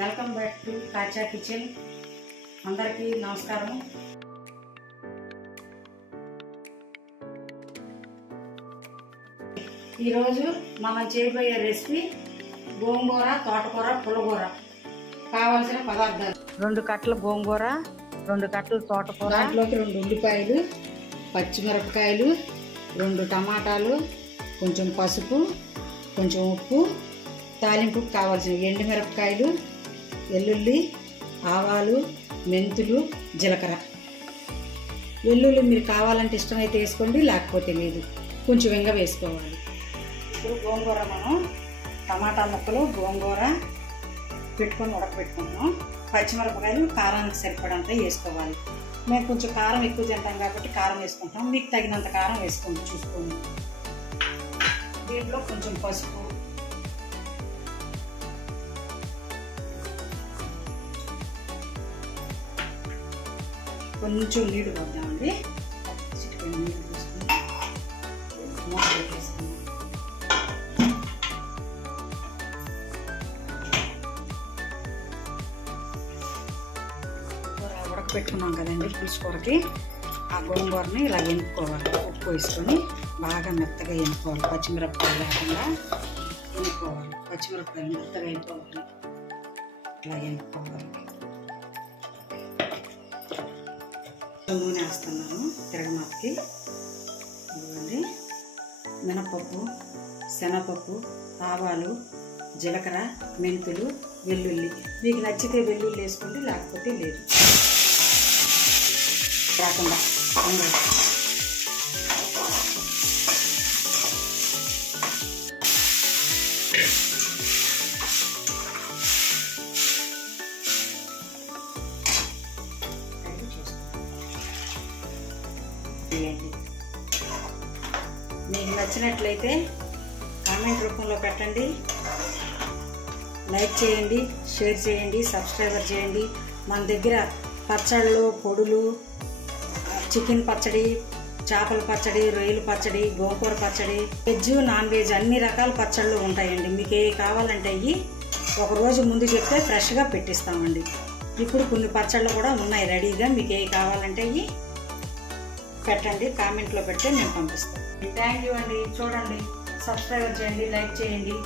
Welcome back to కాచా kitchen. అందరికీ నమస్కారం. ఈరోజు మనం చేయబోయే రెసిపీ గోంగూర, తోటకూర, పుల్లగూర. కావాల్సిన పదార్థాలు: 2 కట్టల గోంగూర, 2 కట్టల తోటకూర, దాంట్లోకి 2 ఉల్లిపాయలు, పచ్చిమిరపకాయలు, 2 టమాటాలు, కొంచెం పసుపు, కొంచెం ఉప్పు, తాలింపుకు కావాల్సిన ఎండుమిరపకాయలు, వెల్లుల్లి, ఆవాలు, మెంతులు, జీలకర్ర. వెల్లుల్లి మీరు కావాలంటే ఇష్టమైతే వేసుకోండి, లేకపోతే లేదు. కొంచెం వెంగ వేసుకోవాలి. ఇప్పుడు గోంగూర మనం టమాటా ముక్కలు, గోంగూర పెట్టుకొని ఉడకపెట్టుకుంటాం. పచ్చిమిరపకాయలు కారానికి సరిపడంత వేసుకోవాలి. మేము కొంచెం కారం ఎక్కువ తింటాం కాబట్టి కారం వేసుకుంటాం. మీకు తగినంత కారం వేసుకోండి చూసుకోండి. దీంట్లో కొంచెం పసుపు, కొంచెం నీళ్ళు పోద్దామండి. చిటికెడు నీళ్ళు పోసుకుని మూత పెట్టేసుకుందాం. ఉడకపెట్టుకున్నాం కదండి పులుసు కూరకి. ఆ గోంగూరని ఇలా ఎనుక్కోవాలి. ఉప్పు వేసుకొని బాగా మెత్తగా ఎనుక్కోవాలి. పచ్చిమిరపకాయలు లేకుండా ఎనుక్కోవాలి. పచ్చిమిరపకాయలు మెత్తగా ఎనుక్కోవాలి. ఇలా ఎనుక్కోవాలి. నూనె వేస్తున్నాను తిరగమాతకి. ఇవ్వండి. మినపప్పు, శనగపప్పు, ఆవాలు, జీలకర్ర, మెంతులు, వెల్లుల్లి. మీకు నచ్చితే వెల్లుల్లి వేసుకోండి, లేకపోతే లేదు. రాకుండా మీకు నచ్చినట్లయితే కామెంట్ రూపంలో పెట్టండి, లైక్ చేయండి, షేర్ చేయండి, సబ్స్క్రైబర్ చేయండి. మన దగ్గర పచ్చళ్ళు, పొడులు, చికెన్ పచ్చడి, చేపల పచ్చడి, రొయ్యల పచ్చడి, గోంగూర పచ్చడి, వెజ్, నాన్ వెజ్ అన్ని రకాల పచ్చళ్ళు ఉంటాయండి. మీకు ఏ కావాలంటే అవి ఒకరోజు ముందు చెప్తే ఫ్రెష్గా పెట్టిస్తామండి. ఇప్పుడు కొన్ని పచ్చళ్ళు కూడా ఉన్నాయి రెడీగా. మీకు ఏ కావాలంటే అవి పెట్టండి, కామెంట్లో పెడితే నేను పంపిస్తాను. థ్యాంక్ యూ అండి. చూడండి, సబ్స్క్రైబ్ చేయండి, లైక్ చేయండి.